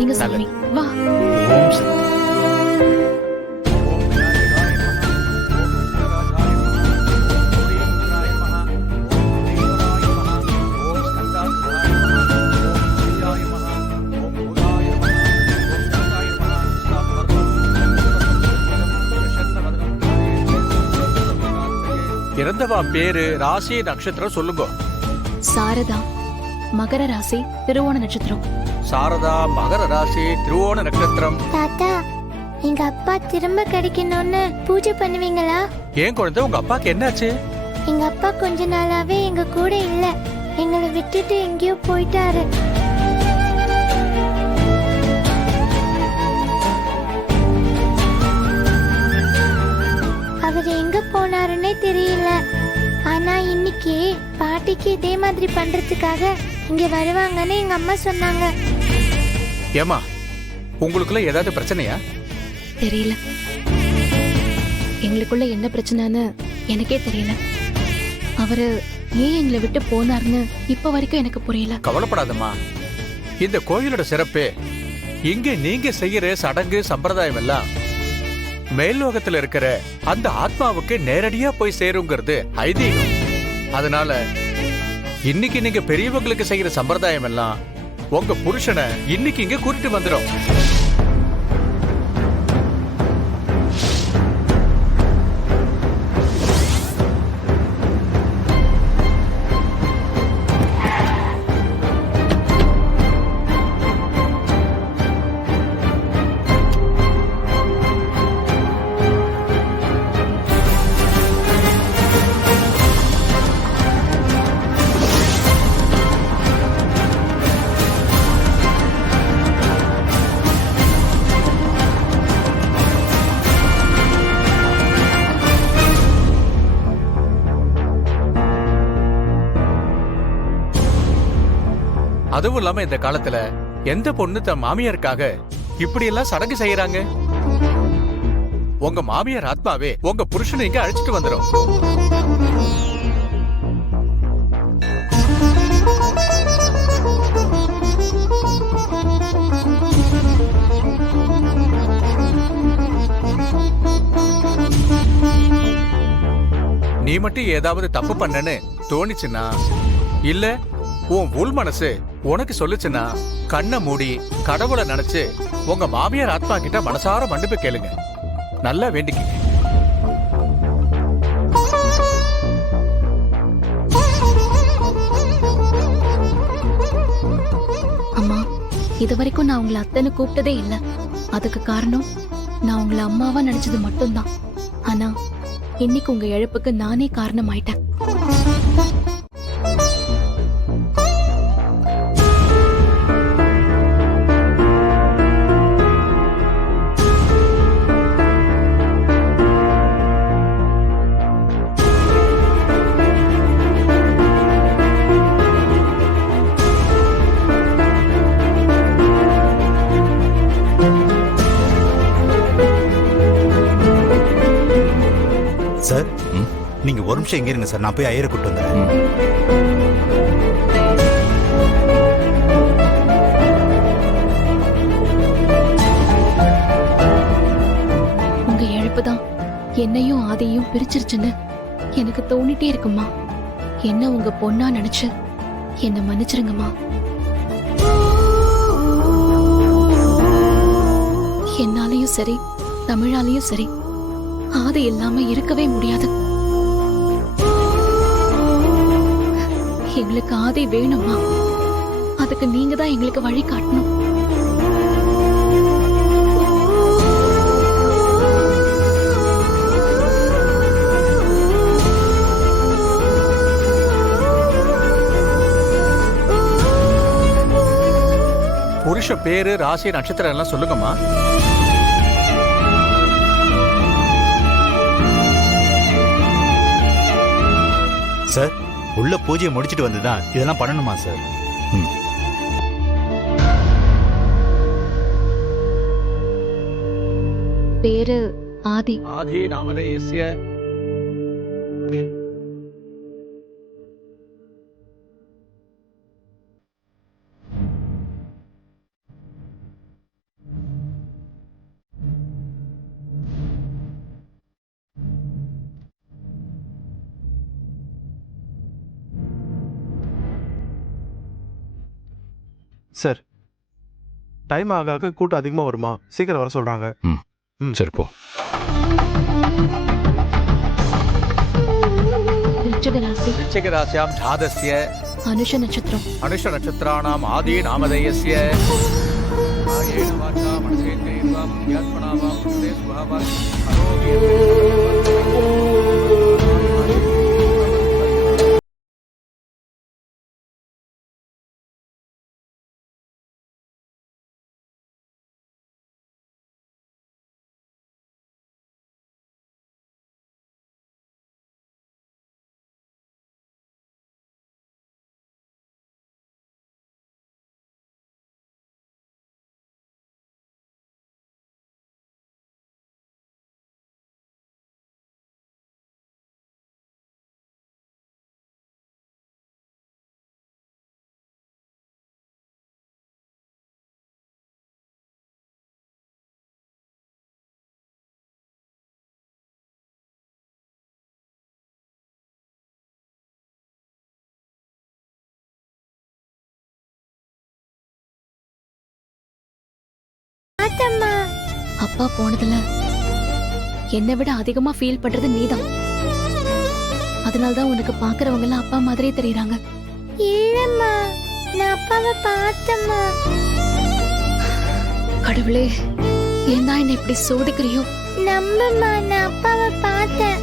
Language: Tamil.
சரிங்க சாமி, வா. ஓம் சக்தி. இறந்தவா பேரு, ராசி, நட்சத்திரம் சொல்லுங்க. சாரதா, மகர ராசி, திருவோண நட்சத்திரம். சாரதா, மகர ராசி, திருவோண நட்சத்திரம். தாத்தா, எங்க அப்பா திரும்ப கிடைக்கணும்னு பூஜை பண்ணுவீங்களா? ஏன் குழந்தை, உங்க அப்பாக்கு என்னாச்சு? எங்க அப்பா கொஞ்ச நாளாவே எங்க கூட இல்ல, எங்களை விட்டுட்டு எங்கேயோ போயிட்டாரு. அவர் எங்க போனாருன்னே தெரியல. ஆனா இன்னைக்கு பாட்டிக்கு இதே மாதிரி பண்றதுக்காக இங்க வருவாங்கன்னு எங்க அம்மா சொன்னாங்க. ஏமா, உங்களுக்குள்ள ஏதாவது பிரச்சனையா? தெரியல, எங்களுக்குள்ள என்ன பிரச்சனைன்னு எனக்கே தெரியல. அவரு ஏன் எங்களை விட்டு போனார்னு இப்ப வரைக்கும் எனக்கு புரியல. கவலைப்படாதம்மா, இந்த கோயிலோட சிறப்பே இங்க நீங்க செய்யற சடங்கு சம்பிரதாயம் எல்லாம் மேல்லோகத்துல இருக்கிற அந்த ஆத்மாவுக்கு நேரடியா போய் சேருங்கிறது ஐதீகம். அதனால இன்னைக்கு நீங்க பெரியவங்களுக்கு செய்யற சம்பிரதாயம் எல்லாம் உங்க புருஷனை இன்னைக்கு இங்க கூட்டிட்டு வந்துடும். அதுவும் இல்லாம இந்த காலத்துல எந்த பொண்ணு தன் மாமியாருக்காக இப்படி எல்லாம் சடங்கு செய்யறாங்க? உங்க மாமியார் ஆத்மாவே உங்க புருஷனை இங்க அழைச்சிட்டு வந்துடும். நீ மட்டும் ஏதாவது தப்பு பண்ணன்னு தோணிச்சுன்னா, இல்ல உன் உள் மனசு உனக்கு சொல்லுச்சுன்னா, கண்ணை மூடி கடவுளை நினைச்சு உங்க மாமியார் ஆத்மா கிட்ட மனசார மன்னிப்பு கேளுங்க. நல்லா வேண்டிக்கிங்க. அம்மா, இது வரைக்கும் நான் உங்களை அத்தனை கூப்பிட்டதே இல்ல. அதுக்கு காரணம் நான் உங்களை அம்மாவா நினைச்சது மட்டும்தான். ஆனா இன்னைக்கு உங்க இழப்புக்கு நானே காரணம் ஆயிட்டேன். சார், நீங்க ஒரு நிமிஷம் எங்க இருங்க சார், நான் போய் ஐயரை கூட்டு வந்தேன். உங்க இழப்புதான் என்னையும் ஆதையும் பிரிச்சிருச்சுன்னு எனக்கு தோணிட்டே இருக்குமா. என்ன உங்க பொண்ணா நினைச்சு என்ன மன்னிச்சிருங்கம்மா. என்னாலையும் சரி, தமிழாலையும் சரி, ஆதை இல்லாம இருக்கவே முடியாது. எங்களுக்கு ஆதை வேணுமா? அதுக்கு நீங்க தான் எங்களுக்கு வழி காட்டணும். புருஷ பேரு, ராசி, நட்சத்திரம் எல்லாம் சொல்லுங்கம்மா. சார், உள்ள பூஜையை முடிச்சிட்டு வந்துதான் இதெல்லாம் பண்ணணுமா சார்? பேரு ஆதி. ஆதி நாமதேயஸ்ய. சார் டைம் ஆக ஆக கூட்டம் அதிகமாக வருமா, சீக்கிரம் வர சொல்கிறாங்க. சரி போ. ரிச்சகராசி விருச்சிகராசியாம் ஜாதஸ்ய அனுஷ நட்சத்திரம் அனுஷ நட்சத்திராணாம் ஆதி நாமதேயஸ்ய ஆயேன வாச்சா மனசேந்திரியேர்வா புண்ணியாத்மனா வா புண்ணியே சுபாவா கரோமி பார்த்தம்மா. அப்பா போனதுல என்னை விட அதிகமா ஃபீல் பண்றது நீதான். அதனாலதான் உனக்கு பாக்குறவங்க எல்லாம் அப்பா மாதிரியே தெரியறாங்க. இல்லம்மா, நான் அப்பாவை பார்த்தம்மா. கடவுளே, ஏன் தான் என்னை இப்படி சோதிக்கிறியோ? நம்புமா, நான் அப்பாவை பார்த்தேன்.